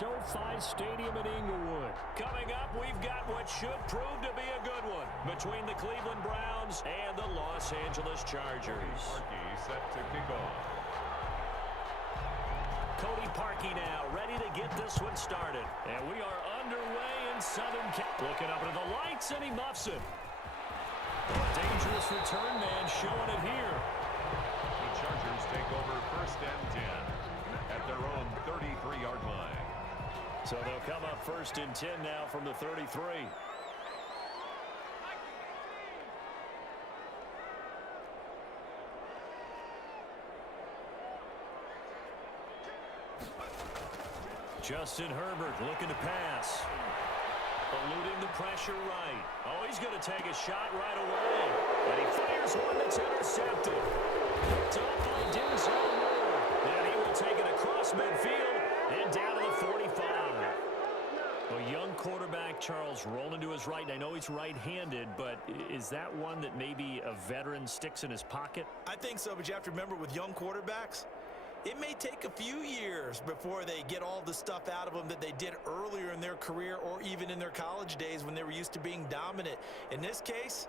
SoFi Stadium in Inglewood. Coming up, we've got what should prove to be a good one between the Cleveland Browns and the Los Angeles Chargers. Parkey set to kick off. Cody Parkey now ready to get this one started. And we are underway in Southern California. Looking up into the lights, and he muffs it. Dangerous return man showing it here. The Chargers take over 1st and 10 at their own 33-yard line. So they'll come up 1st and 10 now from the 33. Justin Herbert looking to pass. Eluding the pressure right. Oh, he's going to take a shot right away. And he fires one that's intercepted. Picked up by Denzel Ward. And he will take it across midfield and down to the 45. A young quarterback, Charles, rolling to his right. I know he's right-handed, but is that one that maybe a veteran sticks in his pocket? I think so, but you have to remember with young quarterbacks, it may take a few years before they get all the stuff out of them that they did earlier in their career or even in their college days when they were used to being dominant. In this case,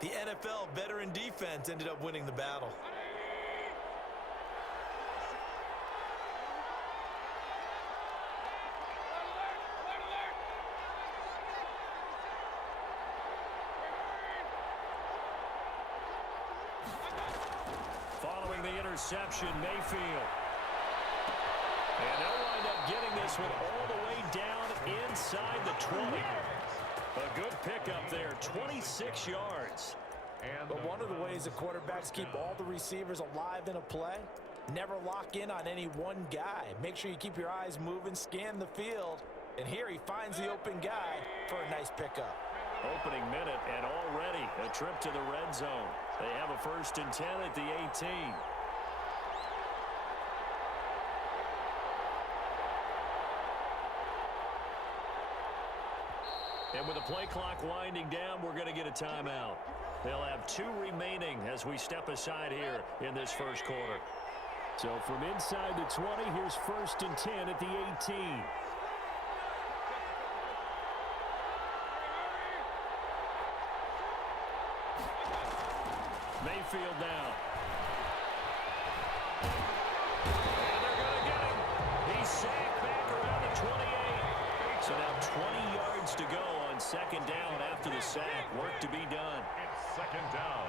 the NFL veteran defense ended up winning the battle. Following the interception, Mayfield. And they'll wind up getting this one all the way down inside the 20. A good pickup there, 26 yards. But one of the ways the quarterbacks keep all the receivers alive in a play, never lock in on any one guy. Make sure you keep your eyes moving, scan the field. And here he finds the open guy for a nice pickup. Opening minute and already a trip to the red zone. They have a 1st and 10 at the 18. And with the play clock winding down, we're going to get a timeout. They'll have 2 remaining as we step aside here in this first quarter. So from inside the 20, here's 1st and 10 at the 18. Mayfield now. And they're going to get him. He's sacked back around the 28. So now 20 yards to go on 2nd down after the sack. Work to be done. It's 2nd down.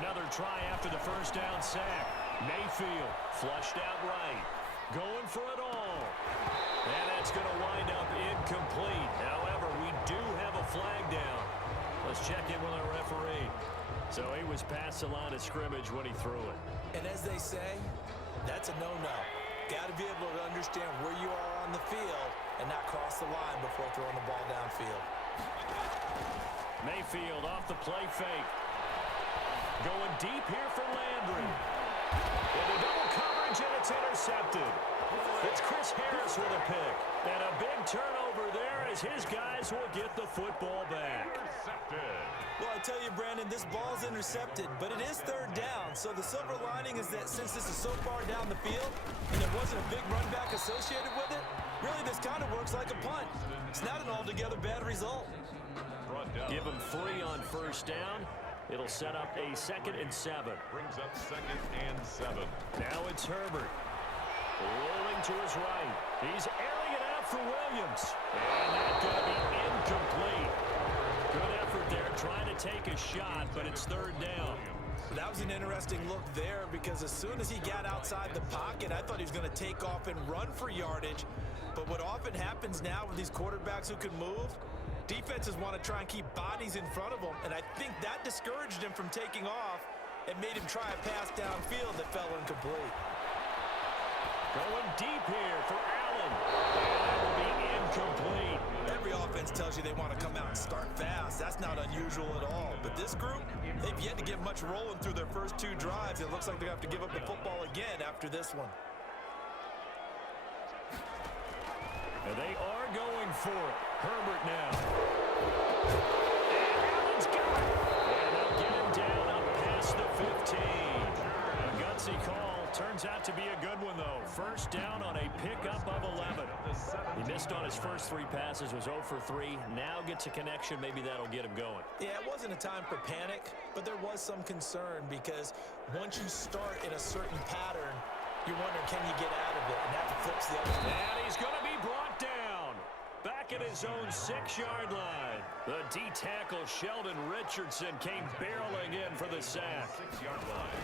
Another try after the 1st down sack. Mayfield flushed out right. Going for it all. And that's going to wind up incomplete. However, we do have a flag down. Let's check in with our referee. So he was past the line of scrimmage when he threw it. And as they say, that's a no-no. Got to be able to understand where you are on the field and not cross the line before throwing the ball downfield. Mayfield off the play fake. Going deep here for Landry. Into double coverage, and it's intercepted. It's Chris Harris with a pick. And a big turnover there as his guys will get the football back. Intercepted. Well, I tell you, Brandon, this ball's intercepted, but it is 3rd down. So the silver lining is that since this is so far down the field and there wasn't a big run back associated with it, really this kind of works like a punt. It's not an altogether bad result. Give him 3 on 1st down. It'll set up a 2nd and 7. Brings up 2nd and 7. Now it's Herbert. Rolling to his right. He's airing it out for Williams. And that's going to be incomplete. Good effort there trying to take a shot, but it's 3rd down. That was an interesting look there because as soon as he got outside the pocket, I thought he was going to take off and run for yardage. But what often happens now with these quarterbacks who can move, defenses want to try and keep bodies in front of them, and I think that discouraged him from taking off and made him try a pass downfield that fell incomplete. Going deep here for Allen. And that will be incomplete. Every offense tells you they want to come out and start fast. That's not unusual at all. But this group, they've yet to get much rolling through their first 2 drives. It looks like they're going to have to give up the football again after this one. And they are going for it. Herbert now. And Allen's got it. And they'll get him down up past missed on his first 3 passes, was 0 for 3. Now gets a connection. Maybe that'll get him going. Yeah, it wasn't a time for panic, but there was some concern because once you start in a certain pattern, you're wondering, can you get out of it? And that flips the other way. And he's going to be brought down. Back at his own 6-yard line. The D-tackle, Sheldon Richardson, came barreling in for the sack. 6-yard line.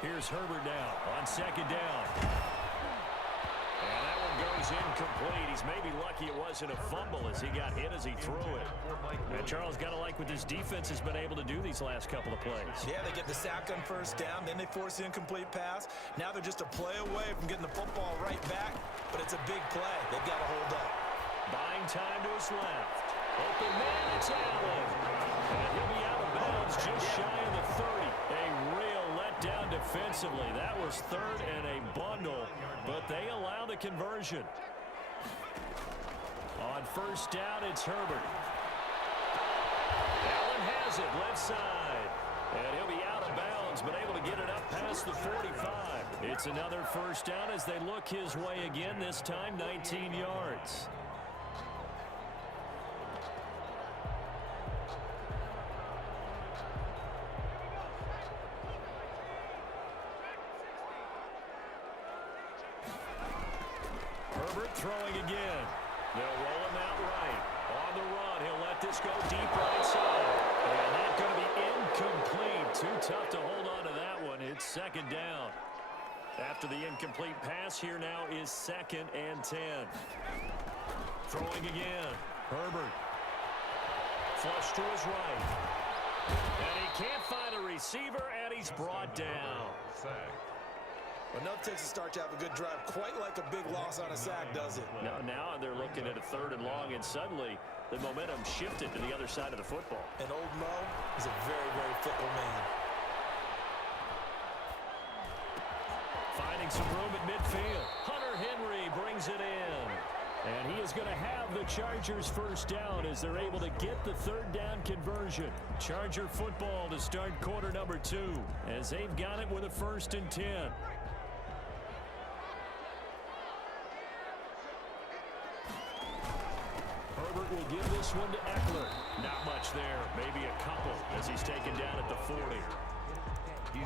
Here's Herbert now on 2nd down. And that one goes incomplete. He's maybe lucky it wasn't a fumble as he got hit as he threw it. And Charles, got to like what this defense has been able to do these last couple of plays. Yeah, they get the sack on 1st down, then they force the incomplete pass. Now they're just a play away from getting the football right back, but it's a big play. They've got to hold up. Buying time to his left. Open man, it's Allen. And he'll be out of bounds just shy of the 30. A real letdown defensively. That was 3rd and a bundle, but they allow the conversion. On 1st down, it's Herbert. Allen has it, left side. And he'll be out of bounds, but able to get it up past the 45. It's another 1st down as they look his way again, this time 19 yards. Herbert throwing again. They'll roll him out right. On the run, he'll let this go deep right side. And that's going to be incomplete. Too tough to hold on to that one. It's 2nd down. After the incomplete pass, here now is 2nd and 10. Throwing again. Herbert. Flush to his right. And he can't find a receiver, and he's brought down. Sack. Well, enough takes a start to have a good drive, quite like a big loss on a sack, does it? Now they're looking at a 3rd and long, and suddenly the momentum shifted to the other side of the football. And old Mo is a very, very fickle man. Finding some room at midfield. Hunter Henry brings it in. And he is going to have the Chargers 1st down as they're able to get the 3rd down conversion. Charger football to start quarter number 2 as they've got it with a 1st and 10. Herbert will give this one to Eckler. Not much there. Maybe a couple as he's taken down at the 40.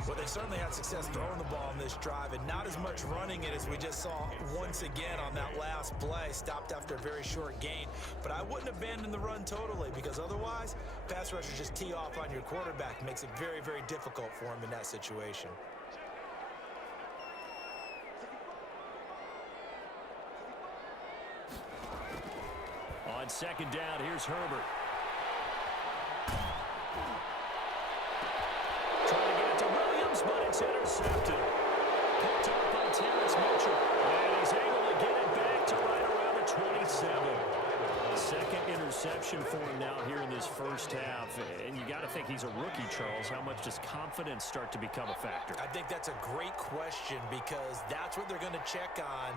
Well, they certainly had success throwing the ball on this drive and not as much running it as we just saw once again on that last play. Stopped after a very short gain. But I wouldn't abandon the run totally because otherwise, pass rushers just tee off on your quarterback. Makes it very, very difficult for him in that situation. On 2nd down, here's Herbert. Trying to get it to Williams, but it's intercepted. Picked up by Terrence Mitchell. And he's able to get it back to right around the 27. Second interception for him now here in this 1st half. And you got to think he's a rookie, Charles. How much does confidence start to become a factor? I think that's a great question because that's what they're going to check on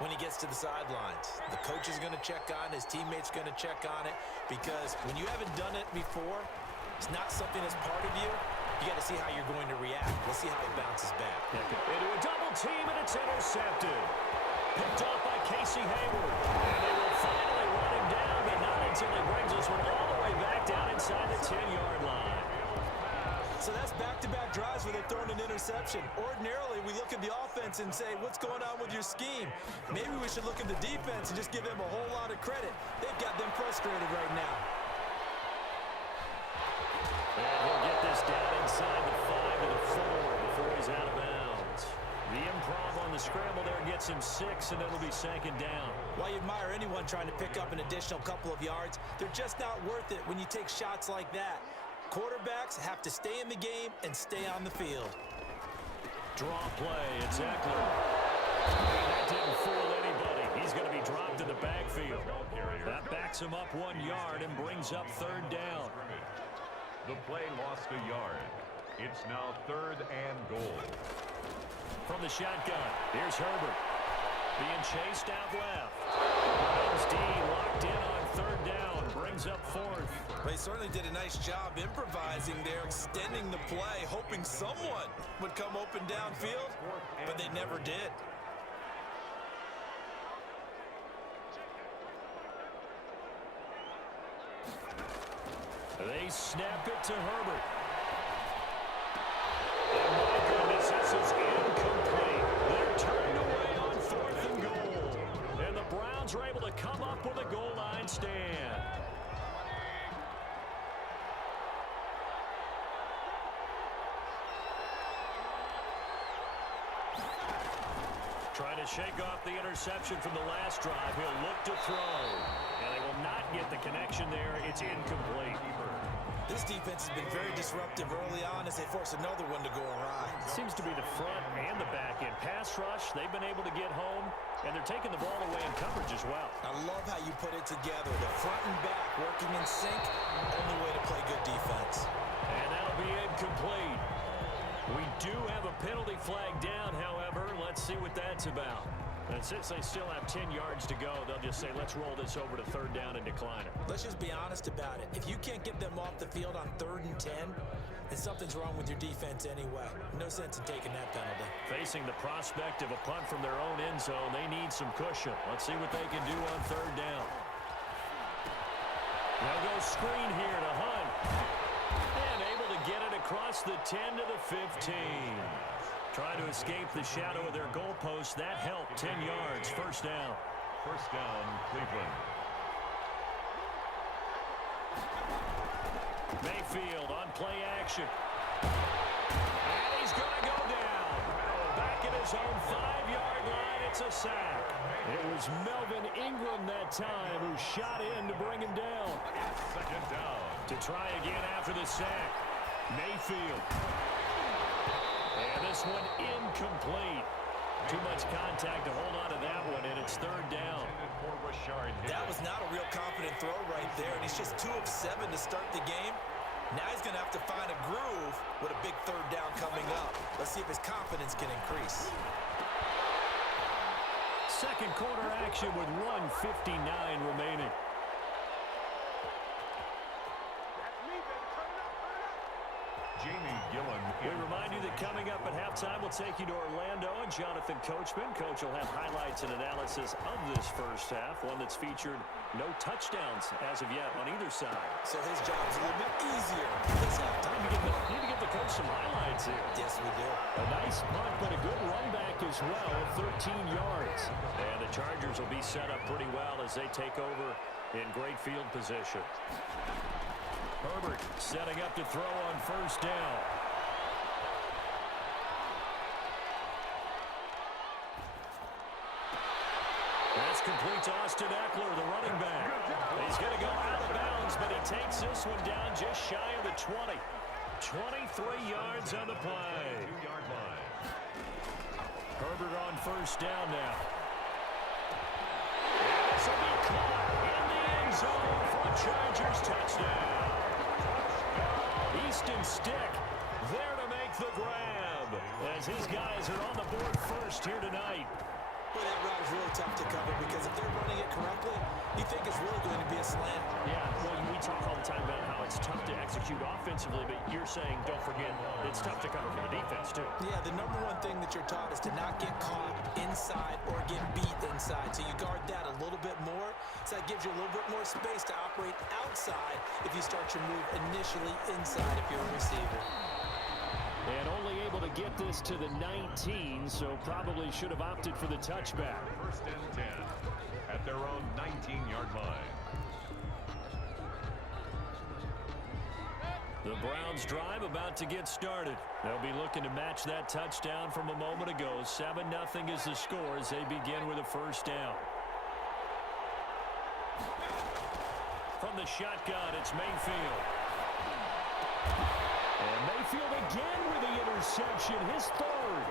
when he gets to the sidelines. The coach is going to check on, his teammates going to check on it, because when you haven't done it before, it's not something that's part of you. You got to see how you're going to react. Let's see how he bounces back. Into a double team, and it's intercepted. Picked off by Casey Hayward. And they will finally run him down, but not until he brings this one all the way back down inside the 10-yard line. So that's back-to-back drives where they've thrown an interception. Ordinarily, we look at the offense and say, what's going on with your scheme? Maybe we should look at the defense and just give them a whole lot of credit. They've got them frustrated right now. And he'll get this down inside the 5 to the 4 before he's out of bounds. The improv on the scramble there gets him 6, and it'll be 2nd down. While you admire anyone trying to pick up an additional couple of yards, they're just not worth it when you take shots like that. Quarterbacks have to stay in the game and stay on the field. Draw play, it's Eckler. That didn't fool anybody. He's going to be dropped in the backfield. That backs him up 1 yard and brings up 3rd down. The play lost a yard. It's now 3rd and goal. From the shotgun, here's Herbert. Being chased out left. Browns D locked in on 3rd down. Brings up 4th. They certainly did a nice job improvising there, extending the play, hoping someone would come open downfield, but they never did. They snap it to Herbert. And my goodness, this is incomplete. They're turned away on 4th and goal. And the Browns are able to come up with a goal line stand. Trying to shake off the interception from the last drive. He'll look to throw. And they will not get the connection there. It's incomplete. This defense has been very disruptive early on as they force another one to go awry. It seems to be the front and the back end. Pass rush, they've been able to get home, and they're taking the ball away in coverage as well. I love how you put it together. The front and back working in sync, only way to play good defense. And that'll be incomplete. We do have a penalty flag down, however. Let's see what that's about. And since they still have 10 yards to go, they'll just say, let's roll this over to 3rd down and decliner. Let's just be honest about it. If you can't get them off the field on 3rd and 10, then something's wrong with your defense anyway. No sense in taking that penalty. Facing the prospect of a punt from their own end zone, they need some cushion. Let's see what they can do on 3rd down. They'll go screen here to Hunt. And able to get it across the 10 to the 15. Trying to escape the shadow of their goalpost. That helped. 10 yards. 1st down. 1st down, Cleveland. Mayfield on play action. And he's going to go down. Back at his own 5-yard line. It's a sack. It was Melvin Ingram that time who shot in to bring him down. 2nd down. To try again after the sack. Mayfield. And this one incomplete. Too much contact to hold on to that one, and it's 3rd down. That was not a real confident throw right there, and he's just 2 of 7 to start the game. Now he's going to have to find a groove with a big 3rd down coming up. Let's see if his confidence can increase. Second quarter action with 1:59 remaining. Jamie Gillen. We remind you that coming up at halftime, we'll take you to Orlando and Jonathan Coachman. Coach will have highlights and analysis of this first half, one that's featured no touchdowns as of yet on either side. So his job's a little bit easier this halftime. Need to give the coach some highlights here. Yes, we do. A nice punt, but a good run back as well at 13 yards. And the Chargers will be set up pretty well as they take over in great field position. Herbert setting up to throw on 1st down. That's complete to Austin Eckler, the running back. He's going to go out of bounds, but he takes this one down just shy of the 20. 23 yards on the play. 2-yard line. Herbert on 1st down now. This will be caught in the end zone for a Chargers touchdown. Easton Stick there to make the grab as his guys are on the board first here tonight. Well, that route is really tough to cover because if they're running it correctly, you think it's really going to be a slant. Yeah, well, we talk all the time about how it's tough to execute offensively, but you're saying, don't forget, it's tough to cover for the defense, too. Yeah, the number one thing that you're taught is to not get caught inside or get beat inside. So you guard that a little bit more. So that gives you a little bit more space to operate outside if you start your move initially inside if you're a receiver. And only able to get this to the 19, so probably should have opted for the touchback. 1st and 10 at their own 19-yard line. The Browns drive about to get started. They'll be looking to match that touchdown from a moment ago. 7-0 is the score as they begin with a 1st down. From the shotgun, it's Mayfield. And Mayfield again with the interception, his 3rd.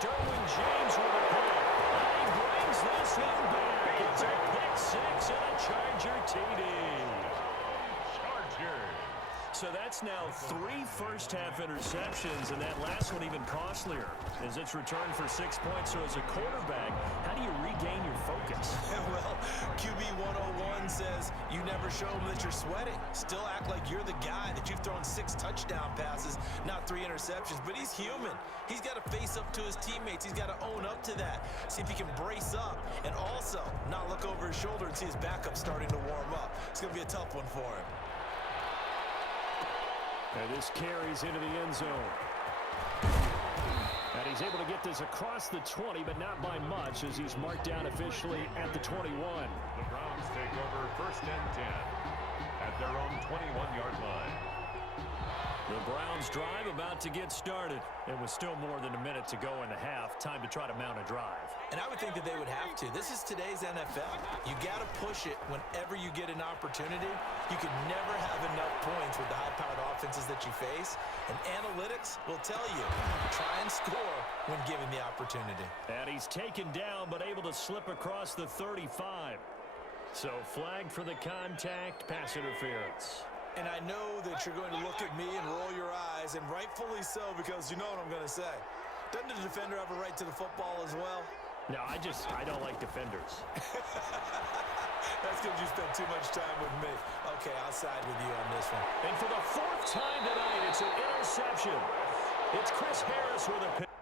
Derwin James with a pick. And he brings this one back. It's a pick 6 and a Charger TD. Chargers. So that's now 3 first-half interceptions, and that last one even costlier as it's returned for 6 points. So as a quarterback, how do you regain your focus? Well, QB 101 says you never show them that you're sweating. Still act like you're the guy that you've thrown 6 touchdown passes, not 3 interceptions. But he's human. He's got to face up to his teammates. He's got to own up to that. See if he can brace up and also not look over his shoulder and see his backup starting to warm up. It's going to be a tough one for him. And this carries into the end zone. And he's able to get this across the 20, but not by much, as he's marked down officially at the 21. The Browns take over first and 10 at their own 21-yard line. The Browns drive about to get started. And with still more than a minute to go in the half, time to try to mount a drive. And I would think that they would have to. This is today's NFL. You got to push it whenever you get an opportunity. You can never have enough points with the high-powered offenses that you face. And analytics will tell you, try and score when given the opportunity. And he's taken down, but able to slip across the 35. So flag for the contact, pass interference. And I know that you're going to look at me and roll your eyes, and rightfully so, because you know what I'm going to say. Doesn't the defender have a right to the football as well? No, I don't like defenders. That's because you spent too much time with me. Okay, I'll side with you on this one. And for the fourth time tonight, it's an interception. It's Chris Harris with a pick.